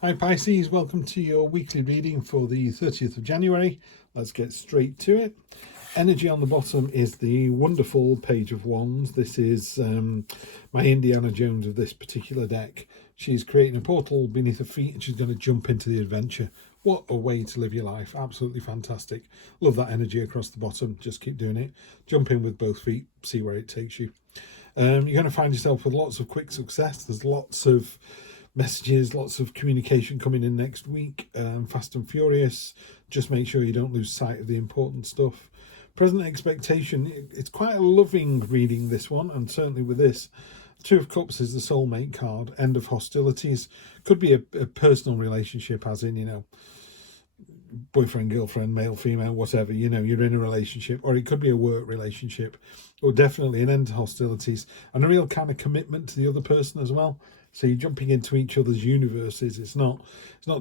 Hi Pisces, welcome to your weekly reading for the 30th of January. Let's get straight to it. Energy on the bottom is the wonderful Page of Wands. This is my Indiana Jones of this particular deck. She's creating a portal beneath her feet and she's going to jump into the adventure. What a way to live your life. Absolutely fantastic. Love that energy across the bottom. Just keep doing it. Jump in with both feet, see where it takes you. You're going to find yourself with lots of quick success. There's lots of messages, lots of communication coming in next week, fast and furious. Just make sure you don't lose sight of the important stuff. Present expectation, it's quite a loving reading, this one, and certainly with this. Two of Cups is the soulmate card. End of hostilities. Could be a personal relationship, as in, you know, boyfriend, girlfriend, male, female, whatever, you know, you're in a relationship, or it could be a work relationship, or definitely an end to hostilities and a real kind of commitment to the other person as well. So you're jumping into each other's universes. It's not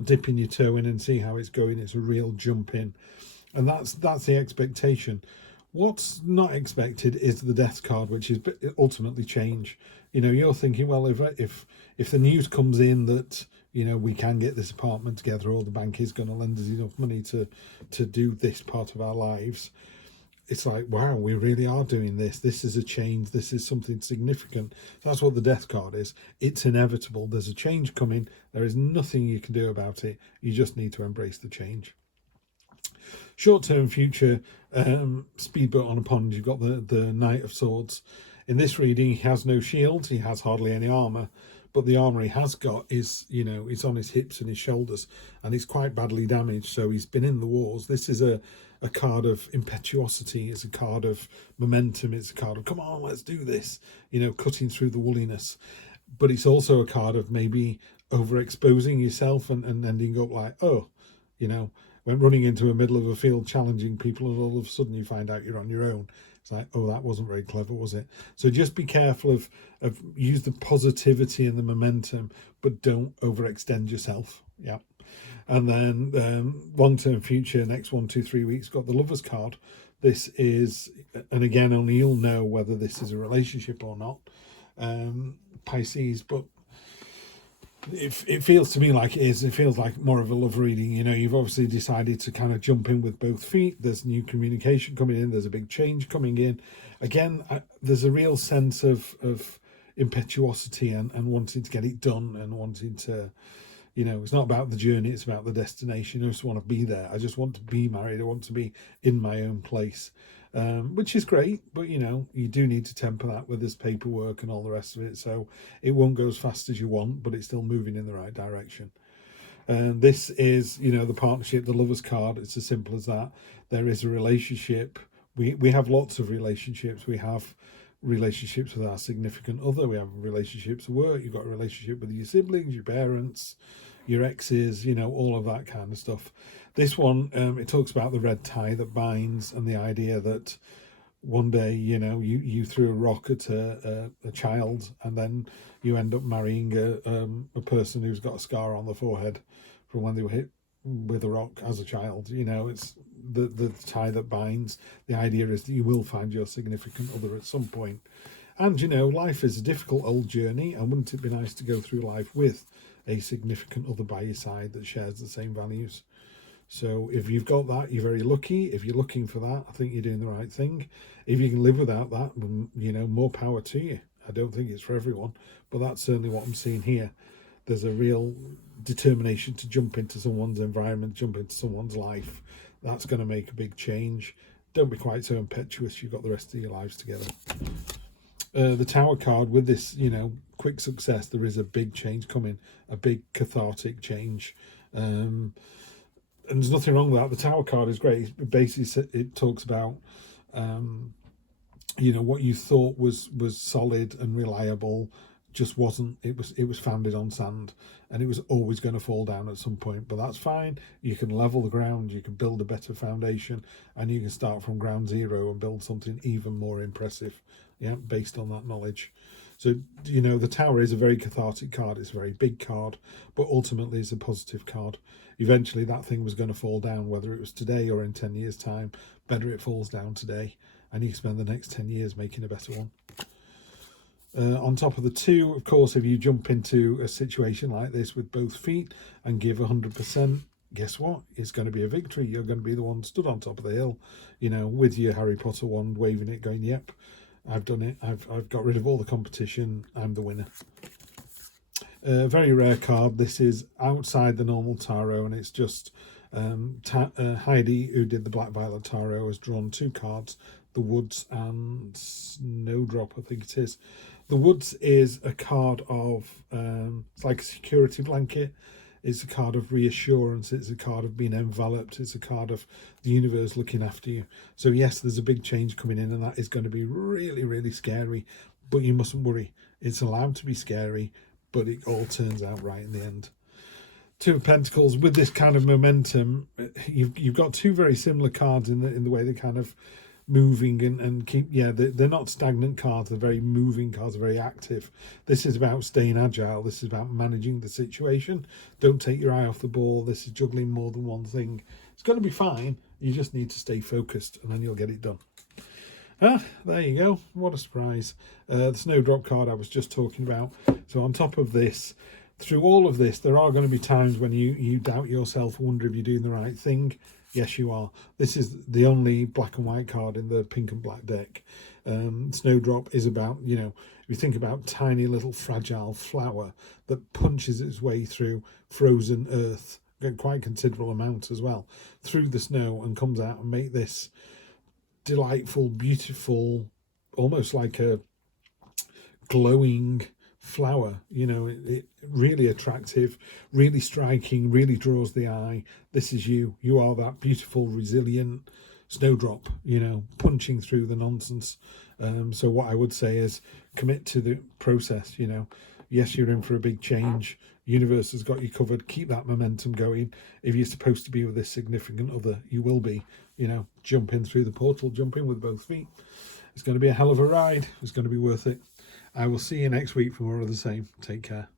dipping your toe in and see how it's going. It's a real jump in, and that's the expectation. What's not expected is the death card, which is ultimately change. You know, you're thinking, well, if the news comes in that, you know, we can get this apartment together, or the bank is going to lend us enough money to do this part of our lives, it's like, wow, we really are doing this. This is a change. This is something significant. That's what the death card is. It's inevitable. There's a change coming. There is nothing you can do about it. You just need to embrace the change. Short-term future, speedboat on a pond. You've got the Knight of Swords. In this reading, he has no shield. He has hardly any armor. But the armour he has got is, you know, it's on his hips and his shoulders, and he's quite badly damaged. So he's been in the wars. This is a card of impetuosity. It's a card of momentum. It's a card of, come on, let's do this, you know, cutting through the woolliness. But it's also a card of maybe overexposing yourself and ending up like, oh, you know, when running into the middle of a field challenging people, and all of a sudden you find out you're on your own. It's like, oh, that wasn't very clever, was it? So just be careful of use the positivity and the momentum, but don't overextend yourself. Yeah. And then long-term future, next 1, 2, 3 weeks, got the Lovers card. This is, and again, only you'll know whether this is a relationship or not, Pisces, but it feels to me like it is. It feels like more of a love reading. You know, you've obviously decided to kind of jump in with both feet. There's new communication coming in. There's a big change coming in. Again, there's a real sense of impetuosity and wanting to get it done and wanting to, you know, it's not about the journey, it's about the destination. I just want to be there. I just want to be married. I want to be in my own place, which is great. But, you know, you do need to temper that with this paperwork and all the rest of it. So it won't go as fast as you want, but it's still moving in the right direction. And this is, you know, the partnership, the Lovers card. It's as simple as that. There is a relationship. We have lots of relationships. We have relationships with our significant other. We have relationships at work. You've got a relationship with your siblings, your parents, your exes, you know, all of that kind of stuff. This one, it talks about the red tie that binds, and the idea that one day, you know, you threw a rock at a child, and then you end up marrying a person who's got a scar on the forehead from when they were hit with a rock as a child. You know, it's the tie that binds. The idea is that you will find your significant other at some point. And, you know, life is a difficult old journey, and wouldn't it be nice to go through life with a significant other by your side that shares the same values? So if you've got that, you're very lucky. If you're looking for that, I think you're doing the right thing. If you can live without that, you know, more power to you. I don't think it's for everyone, but that's certainly what I'm seeing here. There's a real determination to jump into someone's environment, jump into someone's life. That's going to make a big change. Don't be quite so impetuous. You've got the rest of your lives together. The Tower card, with this, you know, quick success, there is a big change coming, a big cathartic change. And there's nothing wrong with that. The Tower card is great. Basically, it talks about, you know, what you thought was solid and reliable just wasn't. It was founded on sand, and it was always going to fall down at some point. But that's fine. You can level the ground. You can build a better foundation, and you can start from ground zero and build something even more impressive. Yeah, based on that knowledge. So, you know, the Tower is a very cathartic card. It's a very big card, but ultimately it's a positive card. Eventually that thing was going to fall down, whether it was today or in 10 years' time. Better it falls down today, and you spend the next 10 years making a better one. On top of the 2, of course, if you jump into a situation like this with both feet and give 100%, guess what? It's going to be a victory. You're going to be the one stood on top of the hill, you know, with your Harry Potter wand, waving it, going, yep, I've done it. I've got rid of all the competition. I'm the winner. Very rare card. This is outside the normal tarot, and it's just Heidi, who did the Black Violet Tarot, has drawn 2 cards, the Woods and Snowdrop, I think it is. The Woods is a card of, it's like a security blanket. It's a card of reassurance. It's a card of being enveloped. It's a card of the universe looking after you. So yes, there's a big change coming in, and that is going to be really, really scary. But you mustn't worry. It's allowed to be scary, but it all turns out right in the end. 2 of Pentacles, with this kind of momentum, you've got 2 very similar cards in the way they're kind of moving and keep, yeah, they're not stagnant cards. They're very moving cards, they're very active. This is about staying agile. This is about managing the situation. Don't take your eye off the ball. This is juggling more than one thing. It's going to be fine. You just need to stay focused, and then you'll get it done. There you go. What a surprise. The Snowdrop card I was just talking about. So on top of this, through all of this, there are going to be times when you doubt yourself, wonder if you're doing the right thing. Yes, you are. This is the only black and white card in the pink and black deck. Snowdrop is about, you know, if you think about tiny little fragile flower that punches its way through frozen earth, quite considerable amount as well, through the snow, and comes out and make this delightful, beautiful, almost like a glowing flower, you know, it really attractive, really striking, really draws the eye. This is you are that beautiful, resilient snowdrop, you know, punching through the nonsense. So what I would say is commit to the process. You know, yes, you're in for a big change. Universe has got you covered. Keep that momentum going. If you're supposed to be with this significant other, you will be. You know, jump in through the portal, jump in with both feet. It's going to be a hell of a ride. It's going to be worth it. I will see you next week for more of the same. Take care.